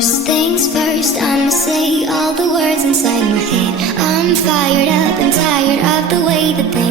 First things first, I'ma say all the words inside my head. I'm fired up and tired of the way that they